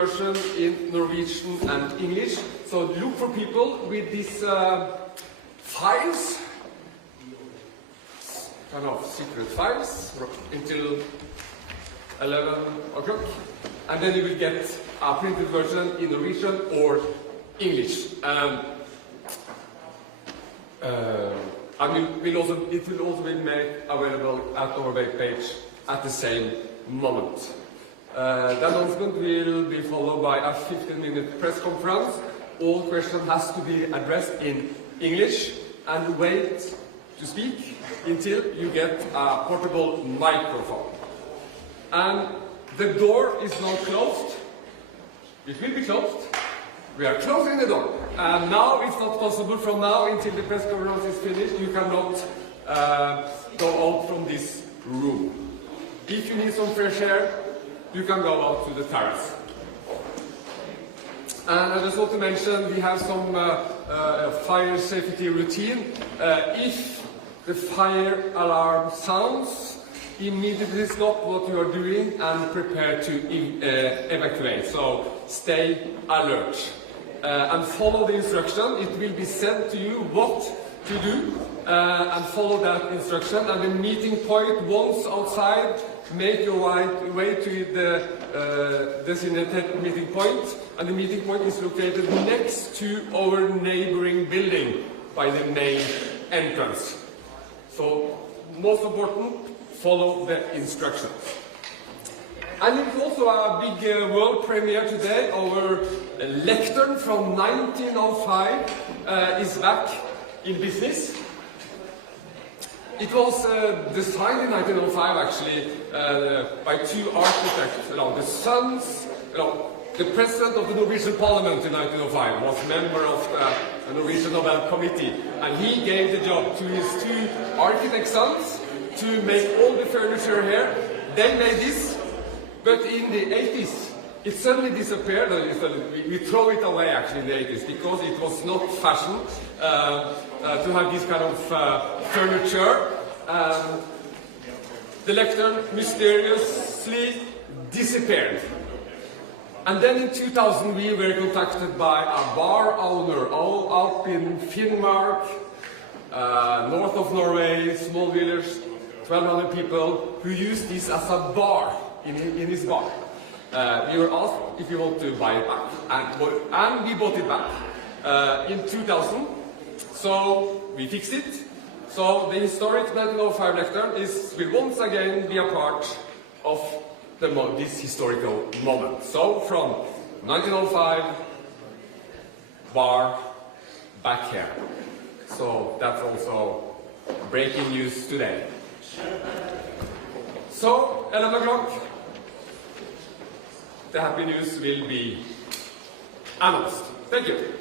version in Norwegian and English. So look for people with these files, kind of secret files, until 11 o'clock. And then you will get a printed version in Norwegian or English. And it will also be made available at our web page at the same moment. The announcement will be followed by a 15-minute press conference. All questions has to be addressed in English, and wait to speak until you get a portable microphone. And the door is now closed. It will be closed. We are closing the door. And now it's not possible from now until the press conference is finished. You cannot go out from this room. If you need some fresh air, you can go out to the terrace. And I just want to mention we have some fire safety routine. If the fire alarm sounds, immediately stop what you are doing and prepare to evacuate. So stay alert and follow the instruction. It will be said to you what to do and follow that instruction. And the meeting point, once outside, make your way to the designated meeting point. And the meeting point is located next to our neighboring building by the main entrance. So, most important, follow the instructions. And it's also a big world premiere today. Our lectern from 1905 is back in business. It was designed in 1905 actually by two architects. The sons, the president of the Norwegian Parliament in 1905 was member of the Norwegian Nobel Committee, and he gave the job to his two architect sons to make all the furniture here. They made this, but in the 80s it suddenly disappeared. We throw it away actually in the 80s because it was not fashion to have this kind of furniture. The lectern mysteriously disappeared. And then in 2000 we were contacted by a bar owner all up in Finnmark, north of Norway, small village, 1,200 people who used this as a bar in his bar. We were asked if we want to buy it back, and we bought it back in 2000. So we fixed it. So the historic 1905 lectern will once again be a part of this historical moment. So from 1905, bar, back here. So that's also breaking news today. So 11 o'clock, the happy news will be announced. Thank you.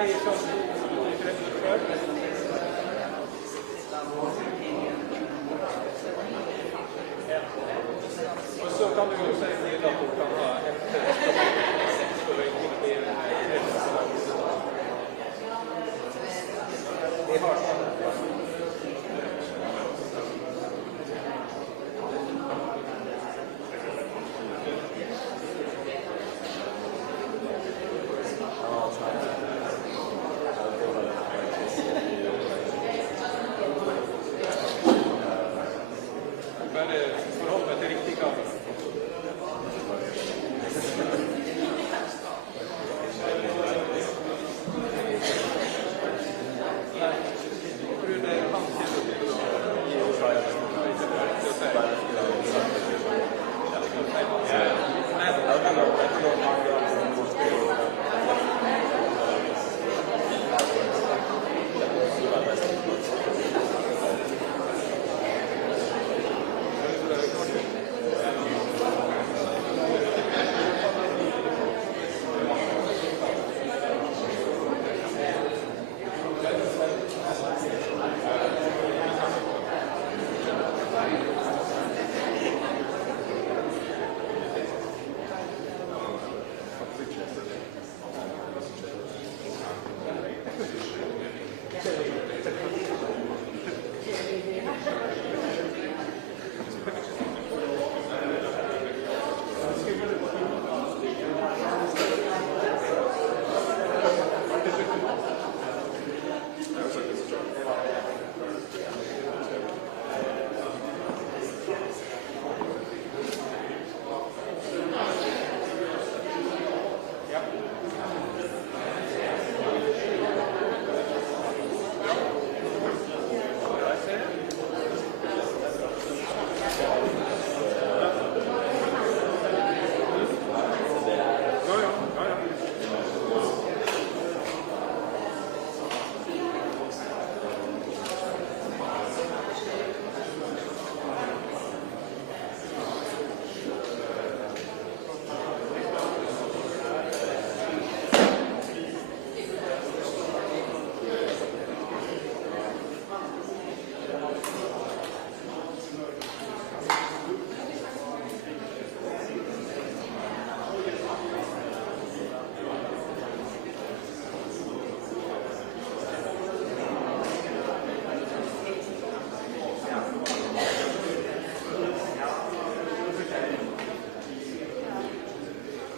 jeg sånn 2-3 minutter før. Ja. Og så kan du jo si til at du kan ha et så det ikke blir vi har sånn.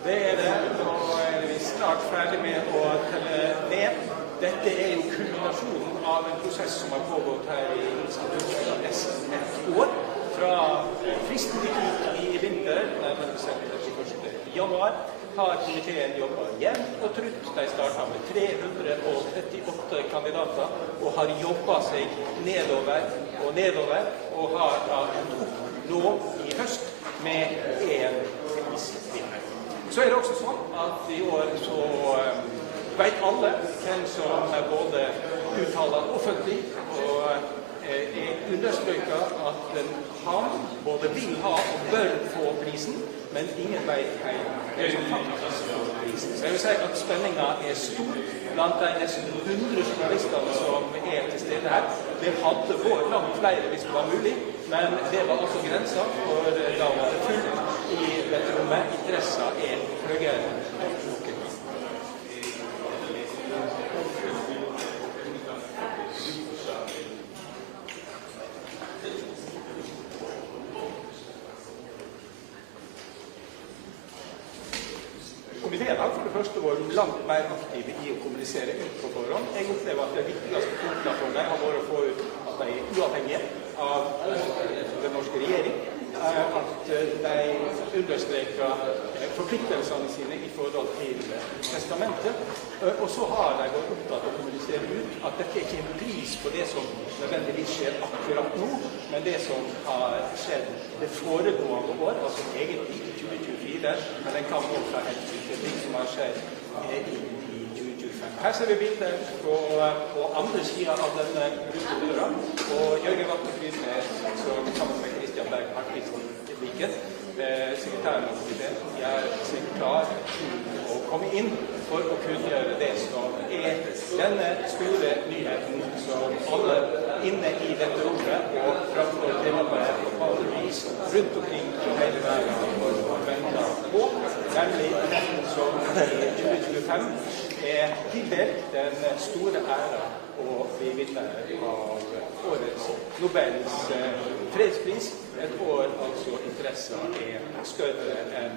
Det det, og vi snart ferdig med å telle ned. Dette jo kulminasjonen av en prosess som har pågått her i instituttet nesten et år. Fra fristen gikk ut i vinter, nærmere bestemt 1. januar, har komiteen jobbet jevnt og trutt. De startet med 338 kandidater og har jobbet seg nedover, og har kommet opp nå i høst med en prisvinner. Så det også sånn at i år så vet alle hvem som både uttaler offentlig og understreker at han både vil ha og bør få prisen, men ingen vet hvem som faktisk får prisen. Så jeg vil si at spenningen stor blant de nesten 100 journalistene som til stede her. Det hadde vært langt flere hvis det var mulig, men det var altså grensen, for da var det fullt i dette rommet. Interessen høyere enn noen gang. Komiteen har for det første vært langt mer aktive i å kommunisere ut på forhånd. Jeg opplever at det viktigste punktene for dem har vært å få ut at de uavhengige av den norske regjering, at de understreker forpliktelsene sine i forhold til testamentet, og så har de vært opptatt av å kommunisere ut at dette ikke en pris på det som nødvendigvis skjer akkurat nå, men det som har skjedd det foregående år, altså egentlig i 2024, men den kan også ha hensyn til ting som har skjedd i 2025. Her ser vi bilder på andre siden av denne brukerdøra, og Jørgen Vatnefrid som sammen med Kristian Berg Hartvigsen Viken, sekretæren av komiteen, seg klar til å komme inn for å kunngjøre det som denne store nyheten som alle inne i dette rommet og framfor temaet på lokale vis rundt omkring i hele verden for venter på, nemlig den som i 2025 tildelt den store æra å bli vinner av årets Nobels fredspris. Et år altså interessen større enn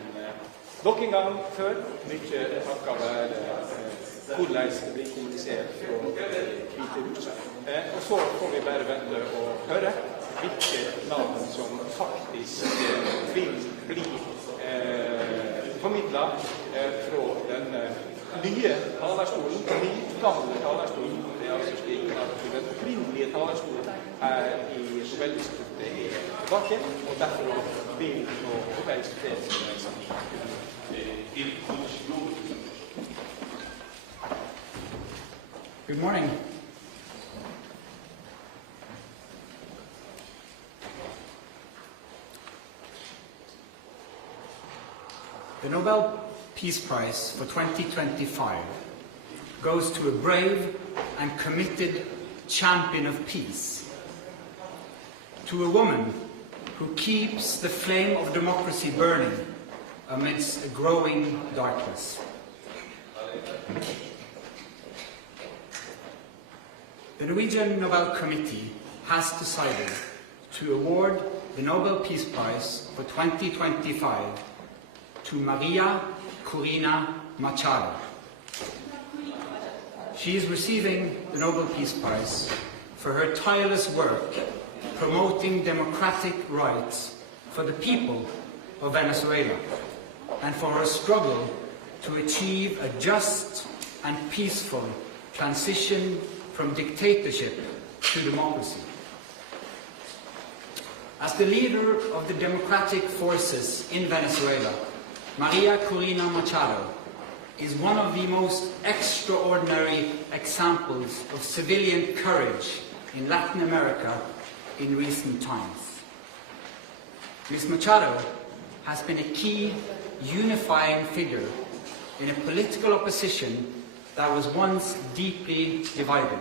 nok en gang før. Mye takket være hvordan det blir kommunisert fra Hvite huset. Og så får vi bare vente og høre hvilke navn som faktisk vil bli formidlet fra den nye talerstolen, gamle talerstolen. Det altså slik at den opprinnelige talerstolen i Nobel-instituttet tilbake, og derfor vil Nobels fredspris Good morning. The Nobel Peace Prize for 2025 goes to a brave and committed champion of peace, to a woman who keeps the flame of democracy burning amidst a growing darkness. The Norwegian Nobel Committee has decided to award the Nobel Peace Prize for 2025 to Maria Corina Machado. She is receiving the Nobel Peace Prize for her tireless work promoting democratic rights for the people of Venezuela and for her struggle to achieve a just and peaceful transition from dictatorship to democracy. As the leader of the democratic forces in Venezuela, Maria Corina Machado is one of the most extraordinary examples of civilian courage in Latin America in recent times. Ms. Machado has been a key unifying figure in a political opposition that was once deeply divided,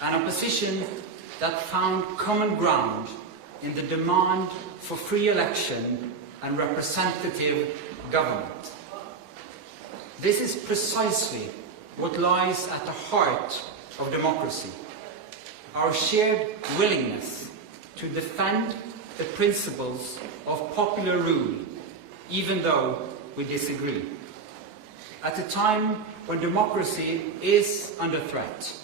an opposition that found common ground in the demand for free election and representative government. This is precisely what lies at the heart of democracy, our shared willingness to defend the principles of popular rule, even though we disagree. At a time when democracy is under threat,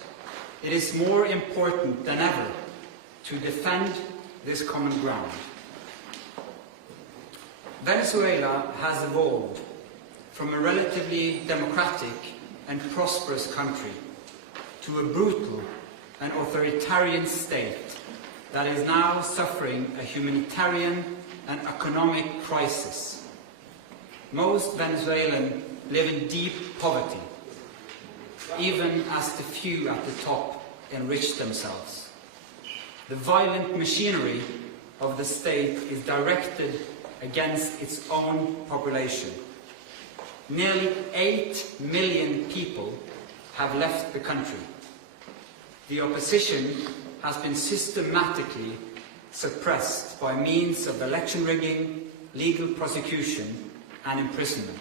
it is more important than ever to defend this common ground. Venezuela has evolved from a relatively democratic and prosperous country to a brutal and authoritarian state that is now suffering a humanitarian and economic crisis. Most Venezuelans live in deep poverty, even as the few at the top enrich themselves. The violent machinery of the state is directed against its own population. Nearly 8 million people have left the country. The opposition has been systematically suppressed by means of election rigging, legal prosecution, and imprisonment.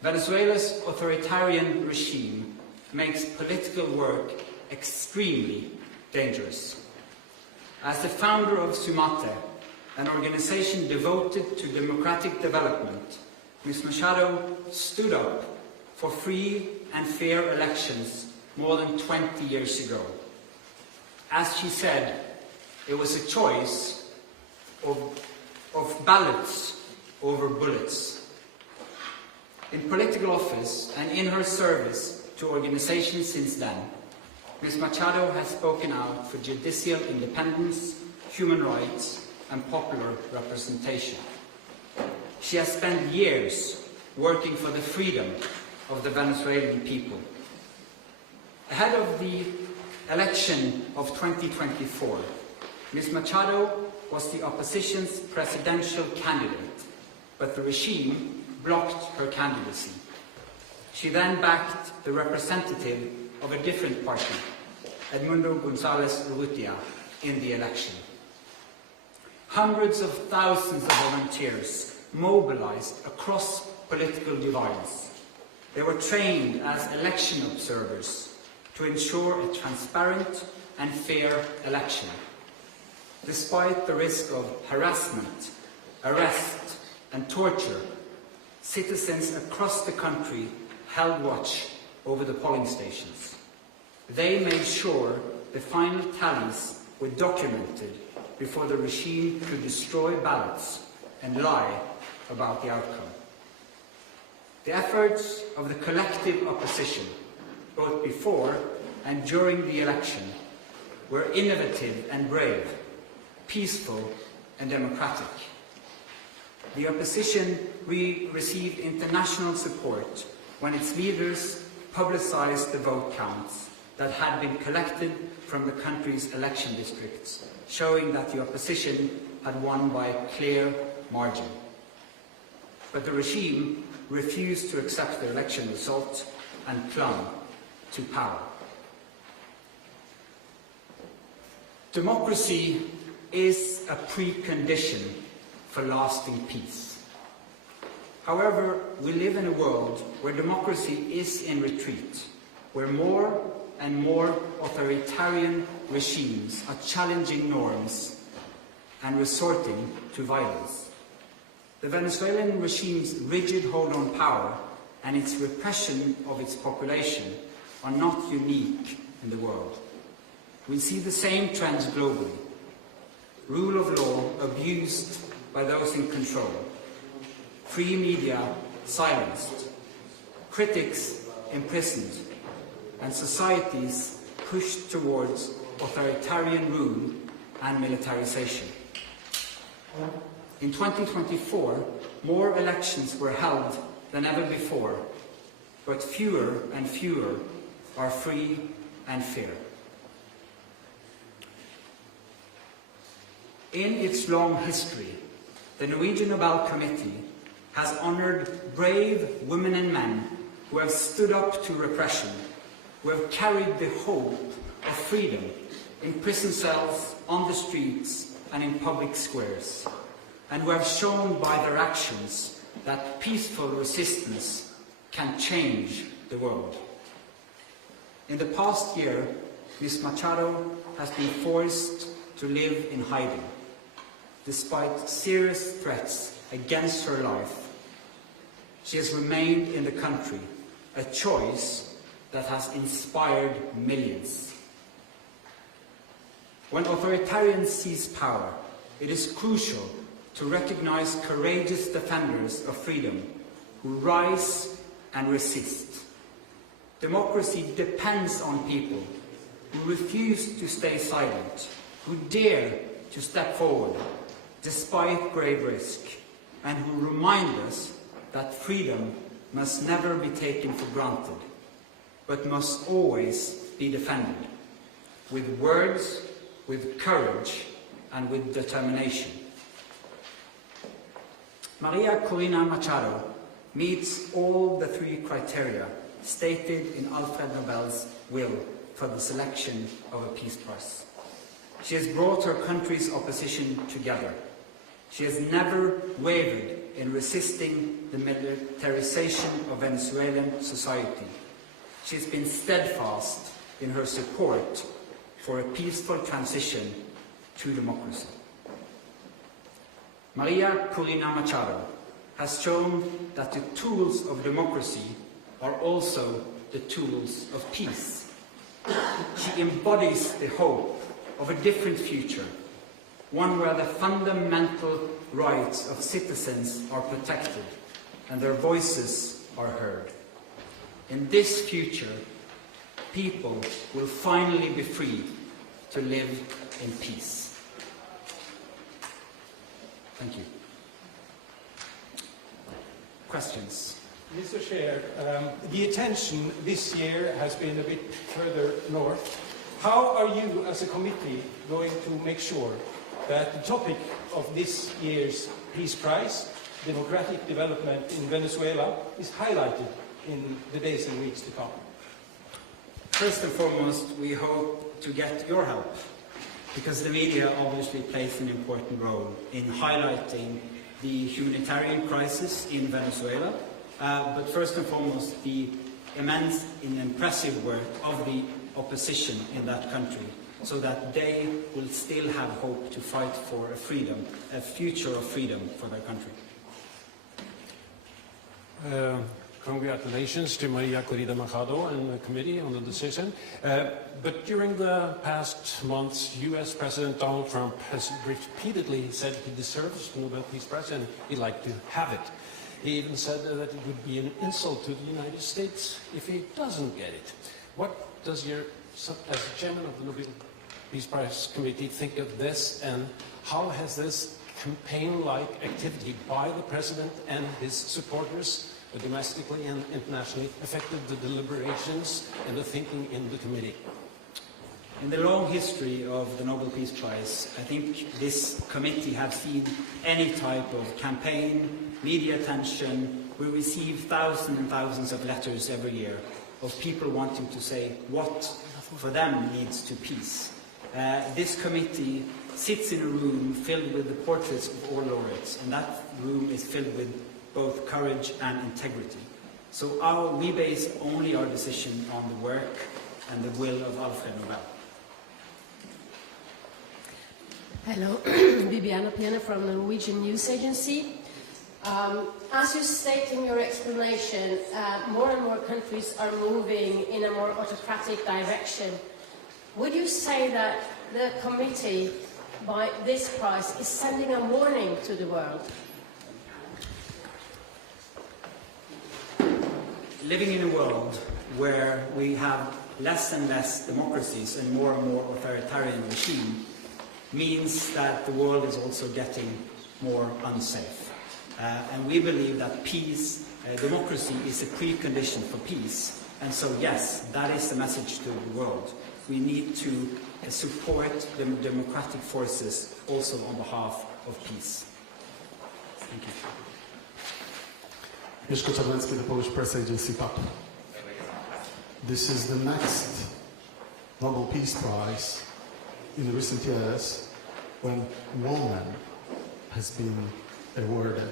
Venezuela's authoritarian regime makes political work extremely dangerous. As the founder of Sumate, an organization devoted to democratic development, Ms. Machado stood up for free and fair elections more than 20 years ago. As she said, it was a choice of ballots over bullets. In political office and in her service to organizations since then, Ms. Machado has spoken out for judicial independence, human rights, and popular representation. She has spent years working for the freedom of the Venezuelan people. Ahead of the election of 2024, Ms. Machado was the opposition's presidential candidate, but the regime blocked her candidacy. She then backed the representative of a different party, Edmundo González Urrutia, in the election. Hundreds of thousands of volunteers mobilized across political divides. They were trained as election observers to ensure a transparent and fair election. Despite the risk of harassment, arrest, and torture, citizens across the country held watch over the polling stations. They made sure the final tallies were documented before the regime could destroy ballots and lie about the outcome. The efforts of the collective opposition, both before and during the election, were innovative and brave, peaceful and democratic. The opposition received international support when its leaders publicized the vote counts that had been collected from the country's election districts, showing that the opposition had won by a clear margin. But the regime refused to accept the election result and clung to power. Democracy is a precondition for lasting peace. However, we live in a world where democracy is in retreat, where more and more authoritarian regimes are challenging norms and resorting to violence. The Venezuelan regime's rigid hold on power and its repression of its population are not unique in the world. We see the same trends globally. Rule of law abused by those in control, free media silenced, critics imprisoned, and societies pushed towards authoritarian rule and militarization. In 2024, more elections were held than ever before, but fewer and fewer are free and fair. In its long history, the Norwegian Nobel Committee has honored brave women and men who have stood up to repression, who have carried the hope of freedom in prison cells, on the streets, and in public squares, and who have shown by their actions that peaceful resistance can change the world. In the past year, Ms. Machado has been forced to live in hiding. Despite serious threats against her life, she has remained in the country, a choice that has inspired millions. When authoritarians seize power, it is crucial to recognize courageous defenders of freedom who rise and resist. Democracy depends on people who refuse to stay silent, who dare to step forward despite grave risk, and who remind us that freedom must never be taken for granted, but must always be defended, with words, with courage, and with determination. Maria Corina Machado meets all the three criteria stated in Alfred Nobel's will for the selection of a Peace Prize. She has brought her country's opposition together. She has never wavered in resisting the militarization of Venezuelan society. She has been steadfast in her support for a peaceful transition to democracy. Maria Corina Machado has shown that the tools of democracy are also the tools of peace. She embodies the hope of a different future, one where the fundamental rights of citizens are protected and their voices are heard. In this future, people will finally be free to live in peace. Thank you. Questions? Mr. Chair, the attention this year has been a bit further north. How are you as a committee going to make sure that the topic of this year's Peace Prize, democratic development in Venezuela, is highlighted in the days and weeks to come? First and foremost, we hope to get your help, because the media obviously plays an important role in highlighting the humanitarian crisis in Venezuela, but first and foremost, the immense and impressive work of the opposition in that country, so that they will still have hope to fight for a future of freedom for their country. Congratulations to Maria Corina Machado and the committee on the decision. But during the past months, US President Donald Trump has repeatedly said he deserves the Nobel Peace Prize and he'd like to have it. He even said that it would be an insult to the United States if he doesn't get it. What does as chairman of the Nobel Peace Prize Committee think of this, and how has this campaign-like activity by the President and his supporters domestically and internationally affected the deliberations and the thinking in the committee? In the long history of the Nobel Peace Prize, I think this committee has seen any type of campaign, media attention. We receive thousands and thousands of letters every year of people wanting to say what for them leads to peace. This committee sits in a room filled with the portraits of all laureates, and that room is filled with both courage and integrity. So we base only our decision on the work and the will of Alfred Nobel. Hello, Bibiana Piana from the Norwegian News Agency. As you state in your explanation, more and more countries are moving in a more autocratic direction. Would you say that the committee, by this prize, is sending a warning to the world? Living in a world where we have less and less democracies and more authoritarian regime means that the world is also getting more unsafe. And we believe that peace, democracy is a precondition for peace. And so yes, that is the message to the world. We need to support the democratic forces also on behalf of peace. Thank you. Mieszko Czarnecki, the Polish press agency PAP. This is the next Nobel Peace Prize in the recent years when woman has been awarded.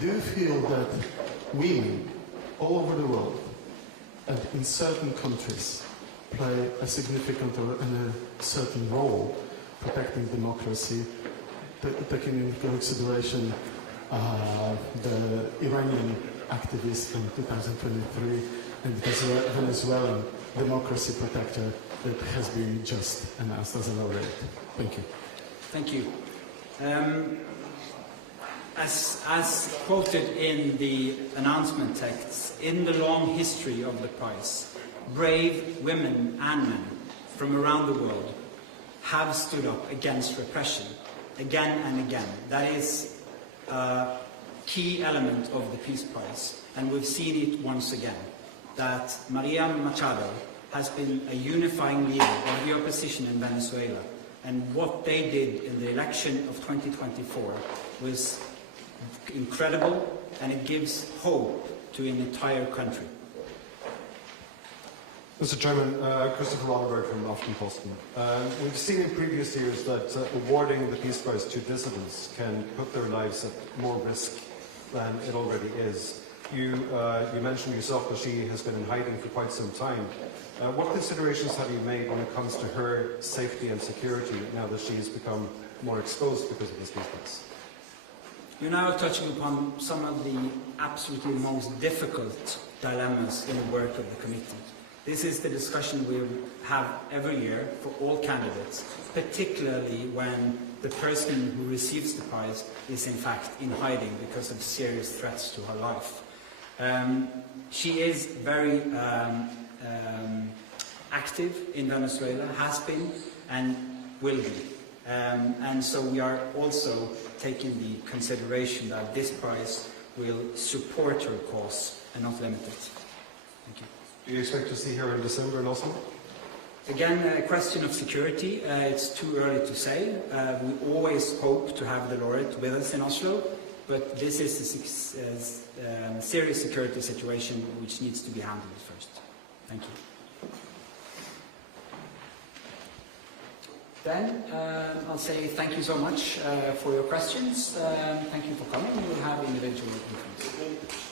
Do you feel that women all over the world and in certain countries play a significant or a certain role protecting democracy, taking into consideration the Iranian activist from 2023 and the Venezuelan democracy protector that has been just announced as a laureate? Thank you. Thank you. As quoted in the announcement texts, in the long history of the prize, brave women and men from around the world have stood up against repression again and again. That is a key element of the Peace Prize, and we've seen it once again, that Maria Machado has been a unifying leader of the opposition in Venezuela, and what they did in the election of 2024 was incredible, and it gives hope to an entire country. Mr. Chairman, Christopher Ronneberg from Aftenposten. We've seen in previous years that awarding the Peace Prize to dissidents can put their lives at more risk than it already is. You mentioned yourself that she has been in hiding for quite some time. What considerations have you made when it comes to her safety and security now that she has become more exposed because of this Peace Prize? You're now touching upon some of the absolutely most difficult dilemmas in the work of the committee. This is the discussion we have every year for all candidates, particularly when the person who receives the prize is in fact in hiding because of serious threats to her life. She is very active in Venezuela, has been and will be. And so we are also taking the consideration that this prize will support her cause and not limit it. Thank you. Do you expect to see her in December in Oslo? Again, a question of security. It's too early to say. We always hope to have the laureate with us in Oslo. but this is a serious security situation which needs to be handled first. Thank you. Then I'll say thank you so much for your questions. Thank you for coming. We will have individual conference.